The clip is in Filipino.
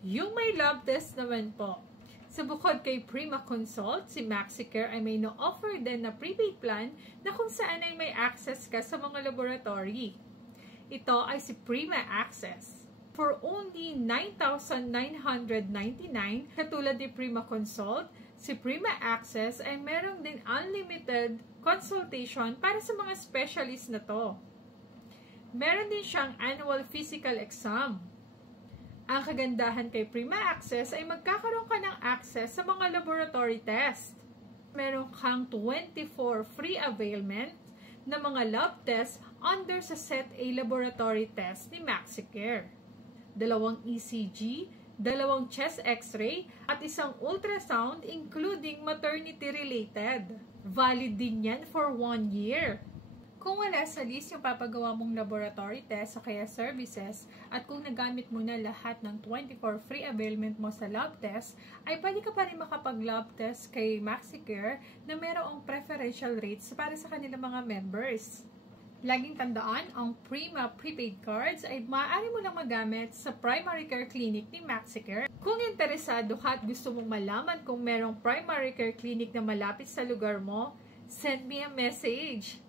Yung may lab test naman po. Sa bukod kay Prima Consult, si MaxiCare ay may no-offer din na prepaid plan na kung saan ay may access ka sa mga laboratory. Ito ay si Prima Access. For only 9,999, katulad ni Prima Consult, si Prima Access ay meron din unlimited consultation para sa mga specialist na to. Meron din siyang annual physical exam. Ang kagandahan kay Prima Access ay magkakaroon ka ng access sa mga laboratory test. Meron kang 24 free availment na mga lab test under sa Set A laboratory test ni MaxiCare. 2 ECG, 2 chest x-ray, at 1 ultrasound including maternity-related. Valid din yan for 1 year. Kung wala sa list yung papagawa mong laboratory test sa kaya services at kung nagamit mo na lahat ng 24 free availment mo sa lab test, ay pwede ka pa rin makapag-lab test kay MaxiCare na mayroong preferential rates para sa kanilang mga members. Laging tandaan, ang Prima prepaid cards ay maaari mo lang magamit sa primary care clinic ni MaxiCare. Kung interesado ka at gusto mong malaman kung merong primary care clinic na malapit sa lugar mo, send me a message.